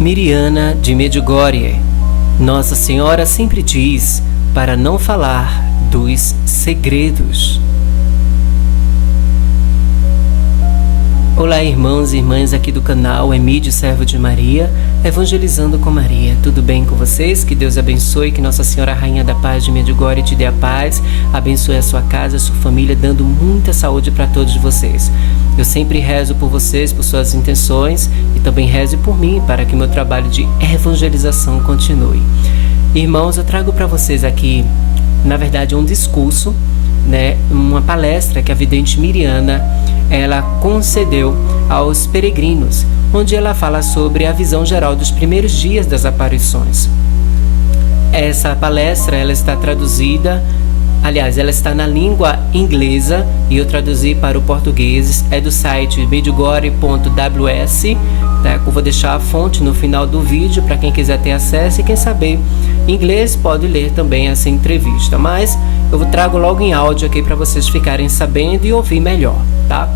Miriana de Medjugorje. Nossa Senhora sempre diz para não falar dos segredos. Olá, irmãos e irmãs aqui do canal Emídio Servo de Maria, Evangelizando com Maria. Tudo bem com vocês? Que Deus abençoe, que Nossa Senhora Rainha da Paz de Medjugorje te dê a paz, abençoe a sua casa, a sua família, dando muita saúde para todos vocês. Eu sempre rezo por vocês, por suas intenções, e também rezo por mim, para que meu trabalho de evangelização continue. Irmãos, eu trago para vocês aqui, na verdade, um discurso, uma palestra que a vidente Miriana ela concedeu aos peregrinos, onde ela fala sobre a visão geral dos primeiros dias das aparições. Essa palestra ela está traduzida, aliás, ela está na língua inglesa e eu traduzi para o português, é do site medjugorje.ws. Eu vou deixar a fonte no final do vídeo para quem quiser ter acesso, e quem saber inglês pode ler também essa entrevista, mas eu trago logo em áudio aqui para vocês ficarem sabendo e ouvir melhor, tá?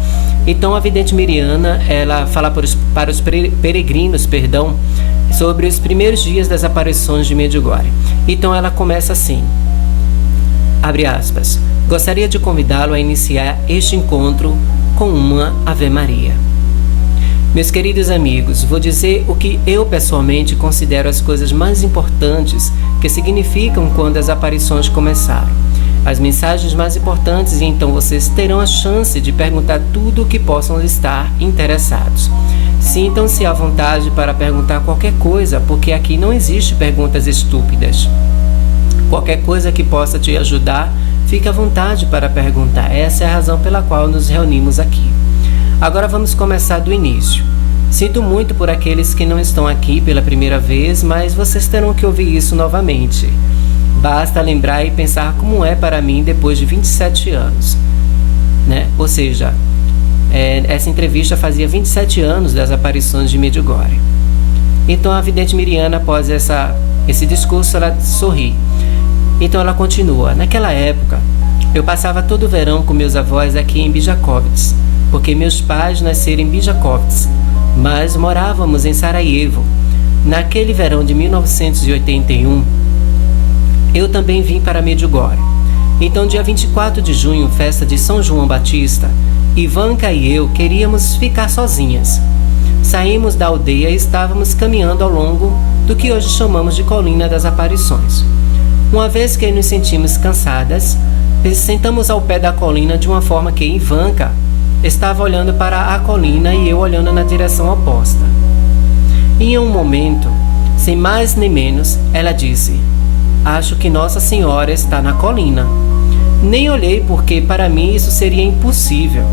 Então a vidente Miriana, ela fala para os peregrinos, sobre os primeiros dias das aparições de Medjugorje. Então ela começa assim, abre aspas: gostaria de convidá-lo a iniciar este encontro com uma Ave Maria. Meus queridos amigos, vou dizer o que eu pessoalmente considero as coisas mais importantes que significam quando as aparições começaram. As mensagens mais importantes, e então vocês terão a chance de perguntar tudo o que possam estar interessados. Sintam-se à vontade para perguntar qualquer coisa, porque aqui não existe perguntas estúpidas. Qualquer coisa que possa te ajudar, fique à vontade para perguntar. Essa é a razão pela qual nos reunimos aqui. Agora vamos começar do início. Sinto muito por aqueles que não estão aqui pela primeira vez, mas vocês terão que ouvir isso novamente. Basta lembrar e pensar como é para mim depois de 27 anos. Ou seja, essa entrevista fazia 27 anos das aparições de Medjugorje. Então a vidente Miriana, após esse discurso, ela sorri. Então ela continua: naquela época, eu passava todo o verão com meus avós aqui em Bijakovce, porque meus pais nasceram em Bijakovce, mas morávamos em Sarajevo. Naquele verão de 1981, eu também vim para Medjugorje. Então, dia 24 de junho, festa de São João Batista, Ivanka e eu queríamos ficar sozinhas. Saímos da aldeia e estávamos caminhando ao longo do que hoje chamamos de Colina das Aparições. Uma vez que nos sentimos cansadas, sentamos ao pé da colina de uma forma que Ivanka estava olhando para a colina e eu olhando na direção oposta. E em um momento, sem mais nem menos, ela disse: acho que Nossa Senhora está na colina. Nem olhei, porque para mim isso seria impossível.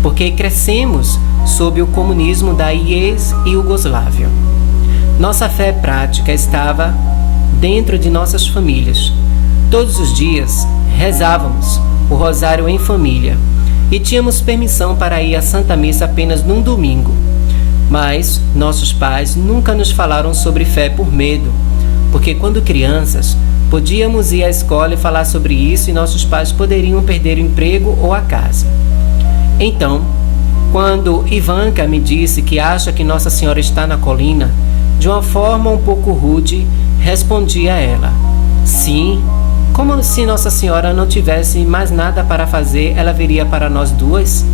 Porque crescemos sob o comunismo da ex-Iugoslávia. Nossa fé prática estava dentro de nossas famílias. Todos os dias rezávamos o rosário em família e tínhamos permissão para ir à Santa Missa apenas num domingo. Mas nossos pais nunca nos falaram sobre fé por medo, porque quando crianças podíamos ir à escola e falar sobre isso e nossos pais poderiam perder o emprego ou a casa. Então, quando Ivanka me disse que acha que Nossa Senhora está na colina, de uma forma um pouco rude, respondi a ela: sim, como se Nossa Senhora não tivesse mais nada para fazer, ela viria para nós duas?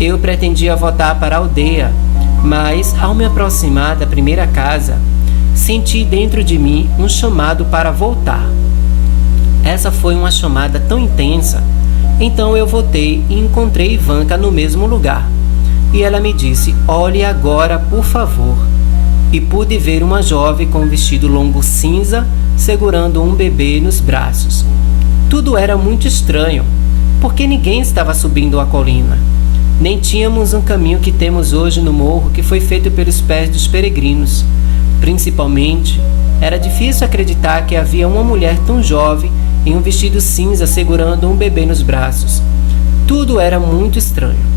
Eu pretendia voltar para a aldeia, mas ao me aproximar da primeira casa, senti dentro de mim um chamado para voltar. Essa foi uma chamada tão intensa. Então eu voltei e encontrei Ivanka no mesmo lugar. E ela me disse: olhe agora, por favor. E pude ver uma jovem com um vestido longo cinza, segurando um bebê nos braços. Tudo era muito estranho, porque ninguém estava subindo a colina. Nem tínhamos um caminho que temos hoje no morro, que foi feito pelos pés dos peregrinos. Principalmente, era difícil acreditar que havia uma mulher tão jovem em um vestido cinza segurando um bebê nos braços. Tudo era muito estranho.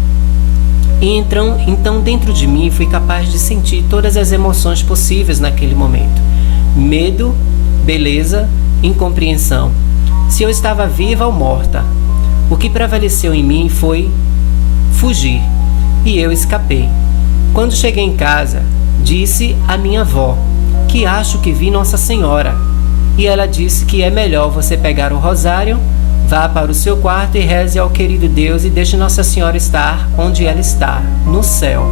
E então dentro de mim fui capaz de sentir todas as emoções possíveis naquele momento: medo, beleza, incompreensão. Se eu estava viva ou morta. O que prevaleceu em mim foi fugir, e eu escapei. Quando cheguei em casa, disse à minha avó que acho que vi Nossa Senhora. E ela disse que é melhor você pegar o rosário, vá para o seu quarto e reze ao querido Deus e deixe Nossa Senhora estar onde ela está, no céu.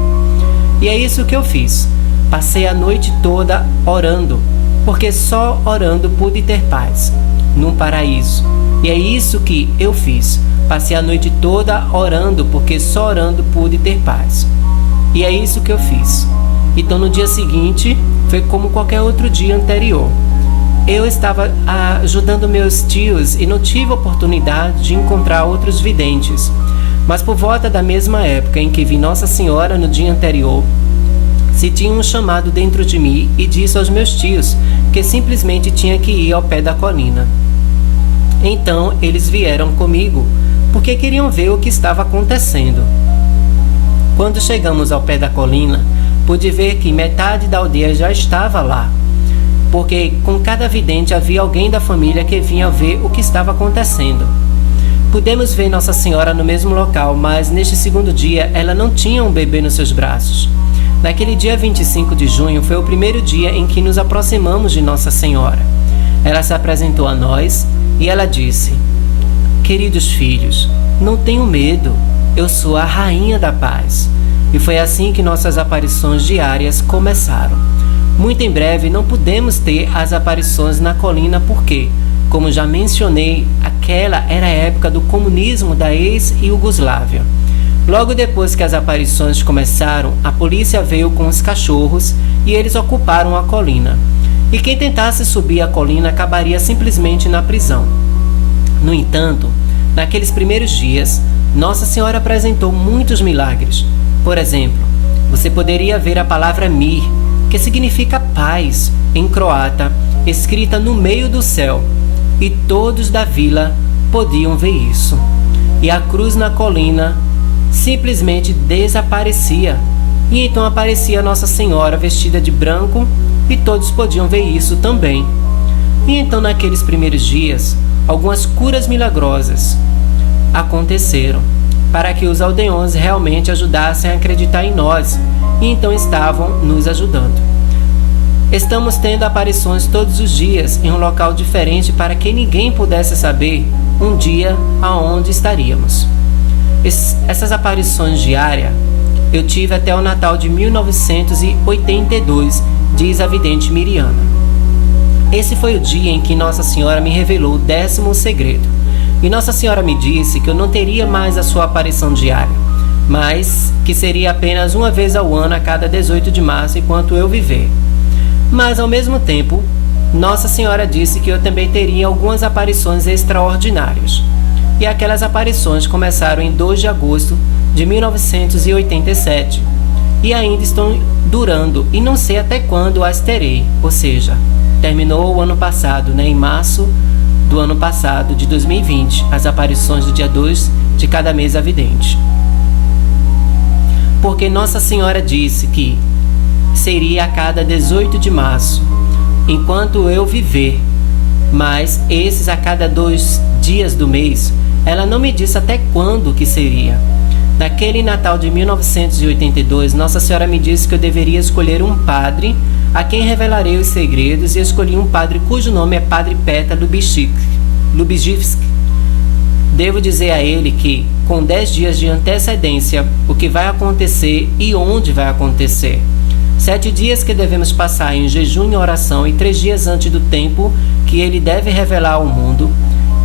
E é isso que eu fiz. Passei a noite toda orando, porque só orando pude ter paz, num paraíso. E é isso que eu fiz. Passei a noite toda orando, porque só orando pude ter paz. E é isso que eu fiz. Então no dia seguinte, foi como qualquer outro dia anterior. Eu estava ajudando meus tios e não tive oportunidade de encontrar outros videntes. Mas por volta da mesma época em que vi Nossa Senhora no dia anterior, senti um chamado dentro de mim e disse aos meus tios que simplesmente tinha que ir ao pé da colina. Então eles vieram comigo porque queriam ver o que estava acontecendo. Quando chegamos ao pé da colina, pude ver que metade da aldeia já estava lá, porque com cada vidente havia alguém da família que vinha ver o que estava acontecendo. Pudemos ver Nossa Senhora no mesmo local, mas neste segundo dia ela não tinha um bebê nos seus braços. Naquele dia 25 de junho foi o primeiro dia em que nos aproximamos de Nossa Senhora. Ela se apresentou a nós e ela disse: "Queridos filhos, não tenham medo, eu sou a Rainha da Paz." E foi assim que nossas aparições diárias começaram. Muito em breve não pudemos ter as aparições na colina porque, como já mencionei, aquela era a época do comunismo da ex-Iugoslávia. Logo depois que as aparições começaram, a polícia veio com os cachorros e eles ocuparam a colina. E quem tentasse subir a colina acabaria simplesmente na prisão. No entanto, naqueles primeiros dias, Nossa Senhora apresentou muitos milagres. Por exemplo, você poderia ver a palavra mir, que significa paz, em croata, escrita no meio do céu, e todos da vila podiam ver isso. E a cruz na colina simplesmente desaparecia, e então aparecia Nossa Senhora vestida de branco, e todos podiam ver isso também. E então naqueles primeiros dias, algumas curas milagrosas aconteceram, para que os aldeões realmente ajudassem a acreditar em nós, e então estavam nos ajudando. Estamos tendo aparições todos os dias em um local diferente para que ninguém pudesse saber um dia aonde estaríamos. Essas aparições diárias eu tive até o Natal de 1982, diz a vidente Miriana. Esse foi o dia em que Nossa Senhora me revelou o 10º segredo. E Nossa Senhora me disse que eu não teria mais a sua aparição diária, mas que seria apenas uma vez ao ano a cada 18 de março enquanto eu viver. Mas ao mesmo tempo, Nossa Senhora disse que eu também teria algumas aparições extraordinárias. E aquelas aparições começaram em 2 de agosto de 1987 e ainda estão durando e não sei até quando as terei, ou seja, terminou o ano passado, em março do ano passado, de 2020, as aparições do dia 2 de cada mês vidente. Porque Nossa Senhora disse que seria a cada 18 de março, enquanto eu viver, mas esses a cada 2 dias do mês, ela não me disse até quando que seria. Naquele Natal de 1982, Nossa Senhora me disse que eu deveria escolher um padre a quem revelarei os segredos, e escolhi um padre cujo nome é Padre Petar Lubijivski. Devo dizer a ele que, com 10 dias de antecedência, o que vai acontecer e onde vai acontecer. 7 dias que devemos passar em jejum e oração e 3 dias antes do tempo que ele deve revelar ao mundo.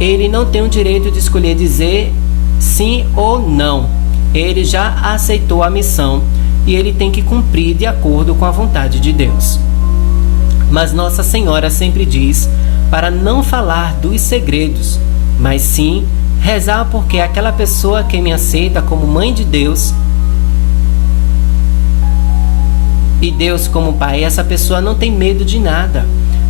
Ele não tem o direito de escolher dizer sim ou não. Ele já aceitou a missão e ele tem que cumprir de acordo com a vontade de Deus. Mas Nossa Senhora sempre diz para não falar dos segredos, mas sim rezar, porque aquela pessoa que me aceita como mãe de Deus e Deus como Pai, essa pessoa não tem medo de nada.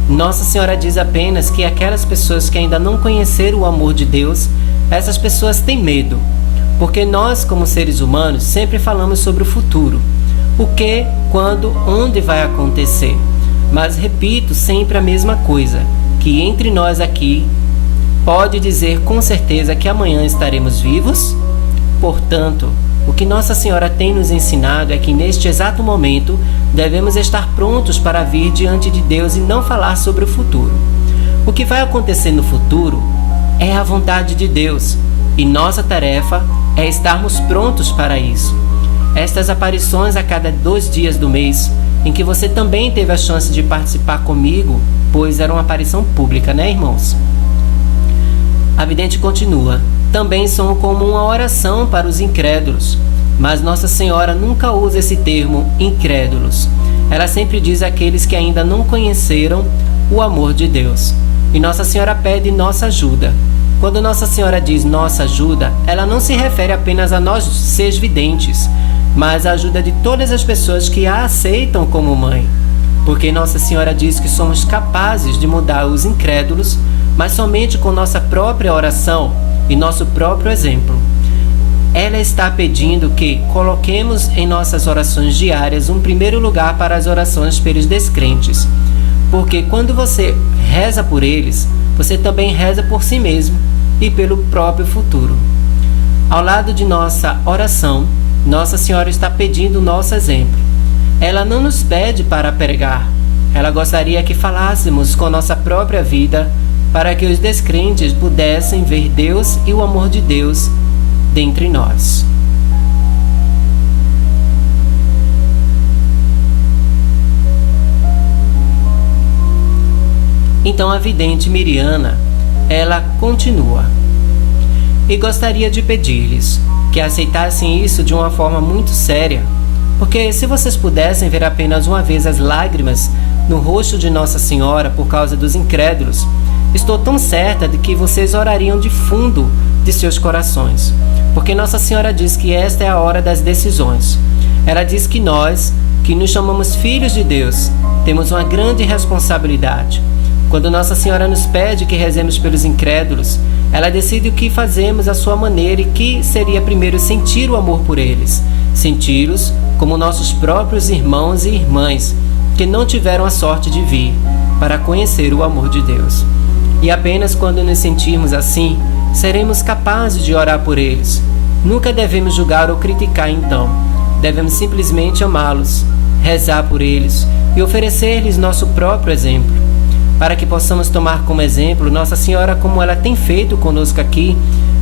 Nossa Senhora diz apenas que aquelas pessoas que ainda não conheceram o amor de Deus, essas pessoas têm medo. Porque nós, como seres humanos, sempre falamos sobre o futuro. O que, quando, onde vai acontecer. Mas repito sempre a mesma coisa, que entre nós aqui, pode dizer com certeza que amanhã estaremos vivos. Portanto, O que Nossa Senhora tem nos ensinado é que neste exato momento devemos estar prontos para vir diante de Deus e não falar sobre o futuro. O que vai acontecer no futuro é a vontade de Deus e nossa tarefa é estarmos prontos para isso. Estas aparições a cada 2 dias do mês, em que você também teve a chance de participar comigo, pois era uma aparição pública, né, irmãos? A vidente continua: também são como uma oração para os incrédulos, mas Nossa Senhora nunca usa esse termo incrédulos. Ela sempre diz àqueles que ainda não conheceram o amor de Deus. E Nossa Senhora pede nossa ajuda. Quando Nossa Senhora diz nossa ajuda, ela não se refere apenas a nós seres videntes, mas a ajuda de todas as pessoas que a aceitam como mãe. Porque Nossa Senhora diz que somos capazes de mudar os incrédulos, mas somente com nossa própria oração e nosso próprio exemplo. Ela está pedindo que coloquemos em nossas orações diárias um primeiro lugar para as orações pelos descrentes. Porque quando você reza por eles, você também reza por si mesmo e pelo próprio futuro. Ao lado de nossa oração, Nossa Senhora está pedindo o nosso exemplo. Ela não nos pede para pregar. Ela gostaria que falássemos com nossa própria vida para que os descrentes pudessem ver Deus e o amor de Deus dentre nós. Então a vidente Miriana, ela continua: e gostaria de pedir-lhes que aceitassem isso de uma forma muito séria, porque se vocês pudessem ver apenas uma vez as lágrimas no rosto de Nossa Senhora por causa dos incrédulos, estou tão certa de que vocês orariam de fundo de seus corações, porque Nossa Senhora diz que esta é a hora das decisões. Ela diz que nós, que nos chamamos filhos de Deus, temos uma grande responsabilidade. Quando Nossa Senhora nos pede que rezemos pelos incrédulos, ela decide o que fazemos à sua maneira e que seria primeiro sentir o amor por eles, senti-los como nossos próprios irmãos e irmãs que não tiveram a sorte de vir para conhecer o amor de Deus. E apenas quando nos sentirmos assim, seremos capazes de orar por eles. Nunca devemos julgar ou criticar então. Devemos simplesmente amá-los, rezar por eles e oferecer-lhes nosso próprio exemplo. Para que possamos tomar como exemplo Nossa Senhora, como ela tem feito conosco aqui,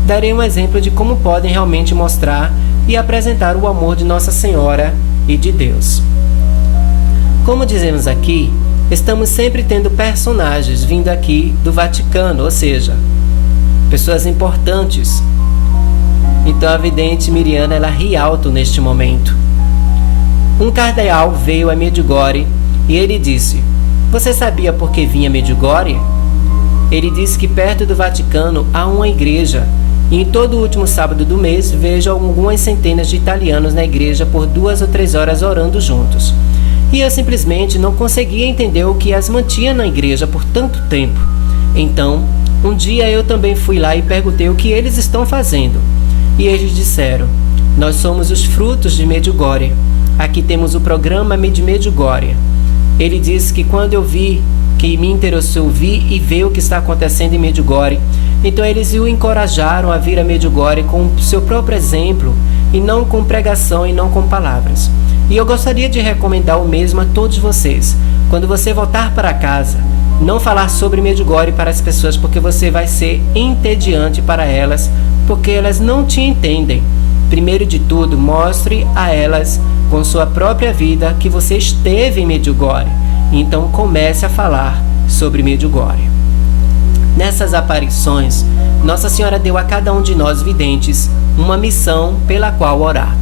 darei um exemplo de como podem realmente mostrar e apresentar o amor de Nossa Senhora e de Deus. Como dizemos aqui, estamos sempre tendo personagens vindo aqui do Vaticano, ou seja, pessoas importantes. Então a vidente Miriana, ela ri alto neste momento. Um cardeal veio a Medjugorje e ele disse: você sabia por que vinha a Medjugorje? Ele disse que perto do Vaticano há uma igreja e em todo o último sábado do mês vejo algumas centenas de italianos na igreja por 2 ou 3 horas orando juntos. E eu simplesmente não conseguia entender o que as mantinha na igreja por tanto tempo. Então, um dia eu também fui lá e perguntei o que eles estão fazendo. E eles disseram: nós somos os frutos de Medjugorje. Aqui temos o programa de Medjugorje. Ele disse que quando eu vi, que me interessou vir e ver o que está acontecendo em Medjugorje, então eles o encorajaram a vir a Medjugorje com o seu próprio exemplo, e não com pregação e não com palavras. E eu gostaria de recomendar o mesmo a todos vocês. Quando você voltar para casa, não falar sobre Medjugorje para as pessoas, porque você vai ser entediante para elas, porque elas não te entendem. Primeiro de tudo, mostre a elas com sua própria vida que você esteve em Medjugorje. Então comece a falar sobre Medjugorje. Nessas aparições, Nossa Senhora deu a cada um de nós videntes uma missão pela qual orar.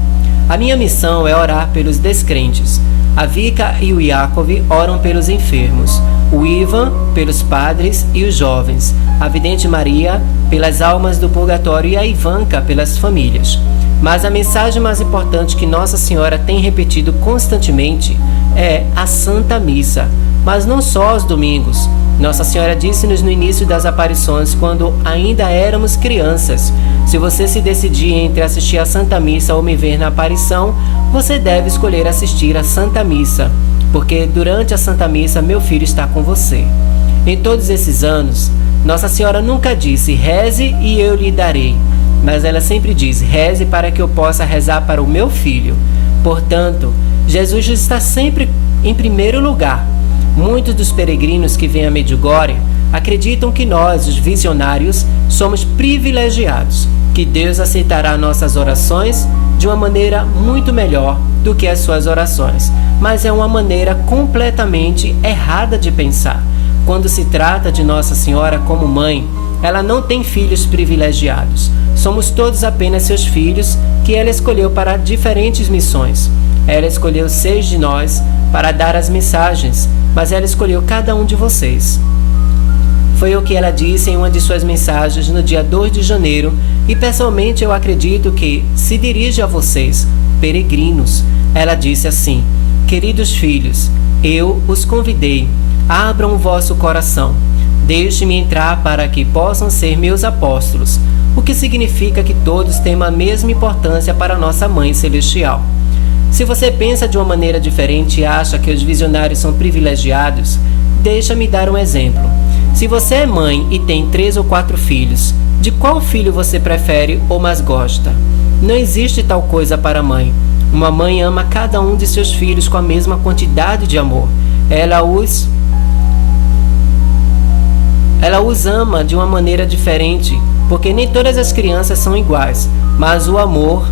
A minha missão é orar pelos descrentes. A Vika e o Yakov oram pelos enfermos, o Ivan pelos padres e os jovens, a vidente Maria pelas almas do purgatório e a Ivanka pelas famílias. Mas a mensagem mais importante que Nossa Senhora tem repetido constantemente é a Santa Missa, mas não só aos domingos. Nossa Senhora disse-nos no início das aparições, quando ainda éramos crianças: se você se decidir entre assistir a Santa Missa ou me ver na aparição, você deve escolher assistir a Santa Missa, porque durante a Santa Missa meu filho está com você. Em todos esses anos, Nossa Senhora nunca disse: reze e eu lhe darei, mas ela sempre diz: reze para que eu possa rezar para o meu filho. Portanto, Jesus está sempre em primeiro lugar. Muitos dos peregrinos que vêm a Medjugorje acreditam que nós, os visionários, somos privilegiados, que Deus aceitará nossas orações de uma maneira muito melhor do que as suas orações. Mas é uma maneira completamente errada de pensar. Quando se trata de Nossa Senhora como mãe, ela não tem filhos privilegiados. Somos todos apenas seus filhos que ela escolheu para diferentes missões. Ela escolheu 6 de nós para dar as mensagens, mas ela escolheu cada um de vocês. Foi o que ela disse em uma de suas mensagens no dia 2 de janeiro, e pessoalmente eu acredito que se dirige a vocês, peregrinos. Ela disse assim: queridos filhos, eu os convidei, abram o vosso coração, deixe-me entrar para que possam ser meus apóstolos, o que significa que todos têm a mesma importância para nossa Mãe Celestial. Se você pensa de uma maneira diferente e acha que os visionários são privilegiados, deixa-me dar um exemplo. Se você é mãe e tem 3 ou 4 filhos, de qual filho você prefere ou mais gosta? Não existe tal coisa para mãe. Uma mãe ama cada um de seus filhos com a mesma quantidade de amor. Ela os ama de uma maneira diferente, porque nem todas as crianças são iguais, mas o amor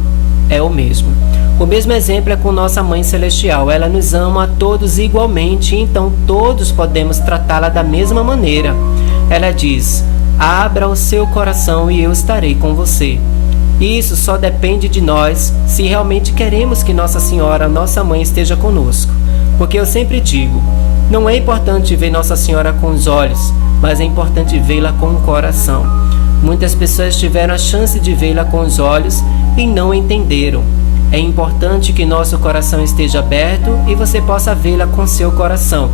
é o mesmo. O mesmo exemplo é com nossa Mãe Celestial. Ela nos ama a todos igualmente, então todos podemos tratá-la da mesma maneira. Ela diz: abra o seu coração e eu estarei com você. Isso só depende de nós, se realmente queremos que Nossa Senhora, nossa Mãe, esteja conosco. Porque eu sempre digo, não é importante ver Nossa Senhora com os olhos, mas é importante vê-la com o coração. Muitas pessoas tiveram a chance de vê-la com os olhos e não entenderam. É importante que nosso coração esteja aberto e você possa vê-la com seu coração.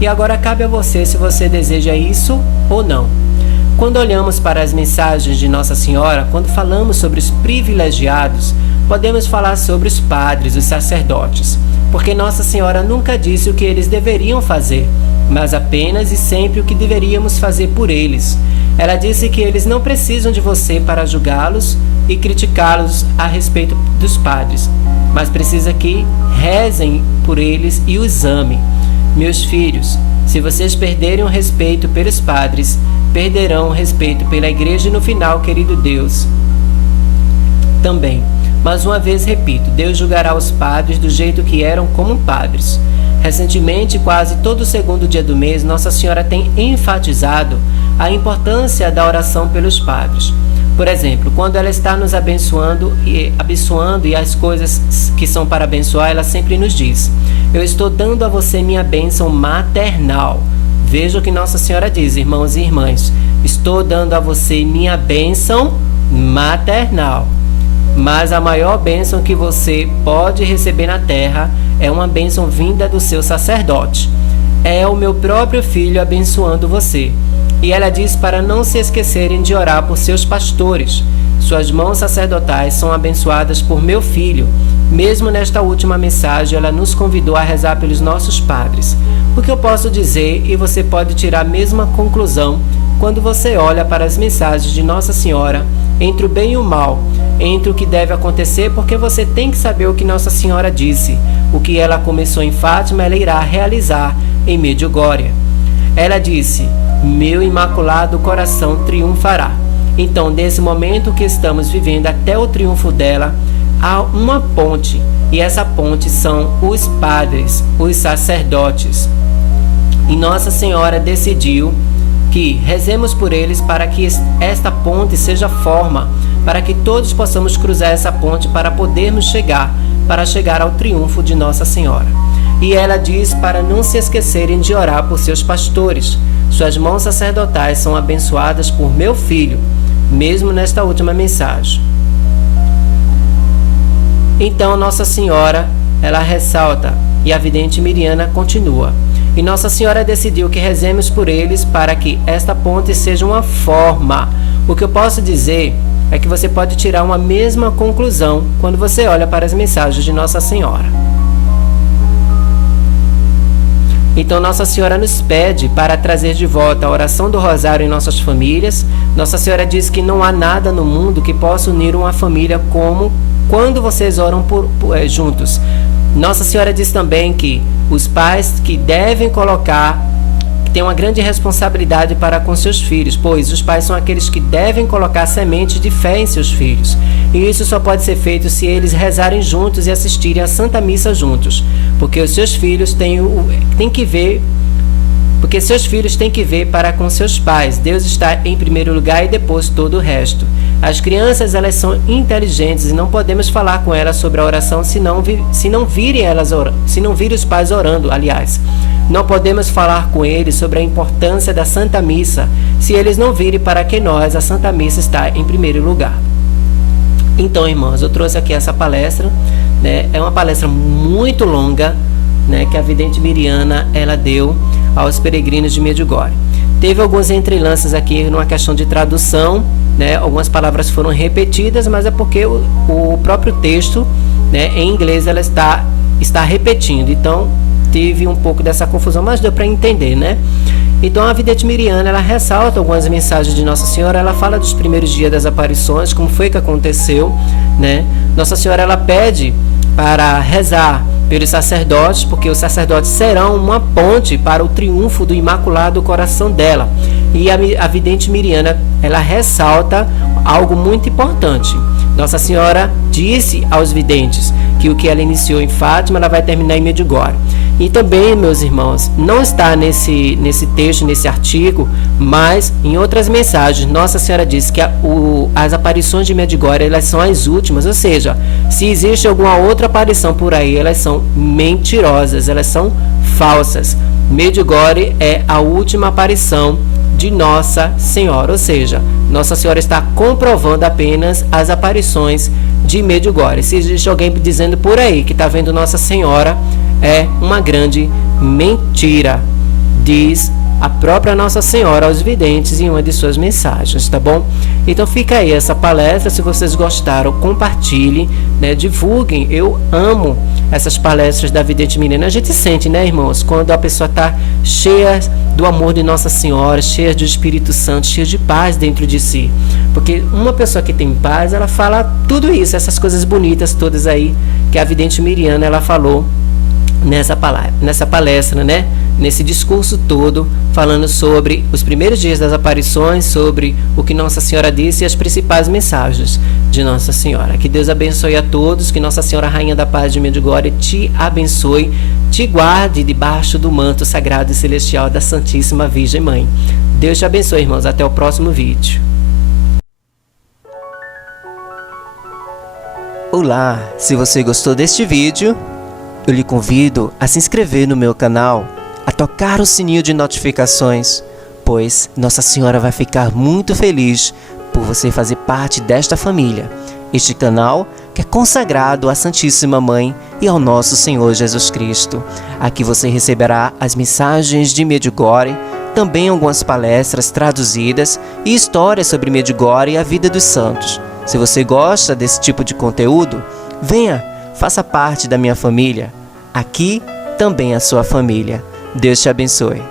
E agora cabe a você se você deseja isso ou não. Quando olhamos para as mensagens de Nossa Senhora, quando falamos sobre os privilegiados, podemos falar sobre os padres, os sacerdotes, porque Nossa Senhora nunca disse o que eles deveriam fazer, mas apenas e sempre o que deveríamos fazer por eles. Ela disse que eles não precisam de você para julgá-los e criticá-los a respeito dos padres, mas precisa que rezem por eles e os amem. Meus filhos, se vocês perderem o respeito pelos padres, perderão o respeito pela igreja e no final, querido Deus, também. Mais uma vez repito, Deus julgará os padres do jeito que eram como padres. Recentemente, quase todo segundo dia do mês, Nossa Senhora tem enfatizado a importância da oração pelos padres. Por exemplo, quando ela está nos abençoando e as coisas que são para abençoar, ela sempre nos diz: eu estou dando a você minha bênção maternal. Veja o que Nossa Senhora diz, irmãos e irmãs: estou dando a você minha bênção maternal. Mas a maior bênção que você pode receber na terra é uma bênção vinda do seu sacerdote. É o meu próprio filho abençoando você. E ela diz para não se esquecerem de orar por seus pastores. Suas mãos sacerdotais são abençoadas por meu filho. Mesmo nesta última mensagem, ela nos convidou a rezar pelos nossos padres. O que eu posso dizer, e você pode tirar a mesma conclusão quando você olha para as mensagens de Nossa Senhora, entre o bem e o mal, entre o que deve acontecer, porque você tem que saber o que Nossa Senhora disse. O que ela começou em Fátima, ela irá realizar em Medjugorje. Ela disse: meu imaculado coração triunfará. Então, nesse momento que estamos vivendo até o triunfo dela, há uma ponte, e essa ponte são os padres, os sacerdotes. E Nossa Senhora decidiu que rezemos por eles para que esta ponte seja forma, para que todos possamos cruzar essa ponte para podermos chegar ao triunfo de Nossa Senhora. E ela diz para não se esquecerem de orar por seus pastores. Suas mãos sacerdotais são abençoadas por meu filho, mesmo nesta última mensagem. Então Nossa Senhora, ela ressalta, e a vidente Miriana continua: e Nossa Senhora decidiu que rezemos por eles para que esta ponte seja uma forma. O que eu posso dizer é que você pode tirar uma mesma conclusão quando você olha para as mensagens de Nossa Senhora. Então Nossa Senhora nos pede para trazer de volta a oração do rosário em nossas famílias. Nossa Senhora diz que não há nada no mundo que possa unir uma família como quando vocês oram juntos. Nossa Senhora diz também que os pais que devem têm uma grande responsabilidade para com seus filhos, pois os pais são aqueles que devem colocar semente de fé em seus filhos. E isso só pode ser feito se eles rezarem juntos e assistirem à Santa Missa juntos, porque os seus filhos têm que ver para com seus pais. Deus está em primeiro lugar e depois todo o resto. As crianças, elas são inteligentes e não podemos falar com elas sobre a oração se não virem os pais orando, aliás. Não podemos falar com eles sobre a importância da Santa Missa se eles não virem para que nós, a Santa Missa está em primeiro lugar. Então, irmãos, eu trouxe aqui essa palestra, né? É uma palestra muito longa, né, que a vidente Miriana ela deu aos peregrinos de Medjugorje. Teve alguns entrelances aqui numa questão de tradução, né? Algumas palavras foram repetidas, mas é porque o próprio texto, né, em inglês ela está repetindo. Então teve um pouco dessa confusão, mas deu para entender, né? Então a vidente Miriana ela ressalta algumas mensagens de Nossa Senhora. Ela fala dos primeiros dias das aparições, como foi que aconteceu, né? Nossa Senhora ela pede para rezar pelos sacerdotes, porque os sacerdotes serão uma ponte para o triunfo do Imaculado Coração dela. E a vidente Miriana ela ressalta algo muito importante. Nossa Senhora disse aos videntes que o que ela iniciou em Fátima, ela vai terminar em Medjugorje. E também, meus irmãos, não está nesse texto, nesse artigo, mas em outras mensagens, Nossa Senhora disse que as aparições de Medjugorje, elas são as últimas, ou seja, se existe alguma outra aparição por aí, elas são mentirosas, elas são falsas. Medjugorje é a última aparição de Nossa Senhora, ou seja, Nossa Senhora está comprovando apenas as aparições de Medjugorje. Se existe alguém dizendo por aí que está vendo Nossa Senhora, é uma grande mentira, diz a própria Nossa Senhora aos videntes em uma de suas mensagens, tá bom? Então fica aí essa palestra. Se vocês gostaram, compartilhem, né? Divulguem. Eu amo essas palestras da vidente Miriana. A gente sente, né, irmãos, quando a pessoa está cheia do amor de Nossa Senhora, cheia do Espírito Santo, cheia de paz dentro de si. Porque uma pessoa que tem paz, ela fala tudo isso, essas coisas bonitas todas aí que a vidente Miriana ela falou nessa palestra, né? Nesse discurso todo, falando sobre os primeiros dias das aparições, sobre o que Nossa Senhora disse e as principais mensagens de Nossa Senhora. Que Deus abençoe a todos, que Nossa Senhora Rainha da Paz de Medjugorje te abençoe, te guarde debaixo do manto sagrado e celestial da Santíssima Virgem Mãe. Deus te abençoe, irmãos. Até o próximo vídeo. Olá, se você gostou deste vídeo, eu lhe convido a se inscrever no meu canal, a tocar o sininho de notificações, pois Nossa Senhora vai ficar muito feliz por você fazer parte desta família. Este canal que é consagrado à Santíssima Mãe e ao nosso Senhor Jesus Cristo. Aqui você receberá as mensagens de Medjugorje, também algumas palestras traduzidas e histórias sobre Medjugorje e a vida dos santos. Se você gosta desse tipo de conteúdo, venha! Faça parte da minha família. Aqui também a sua família. Deus te abençoe.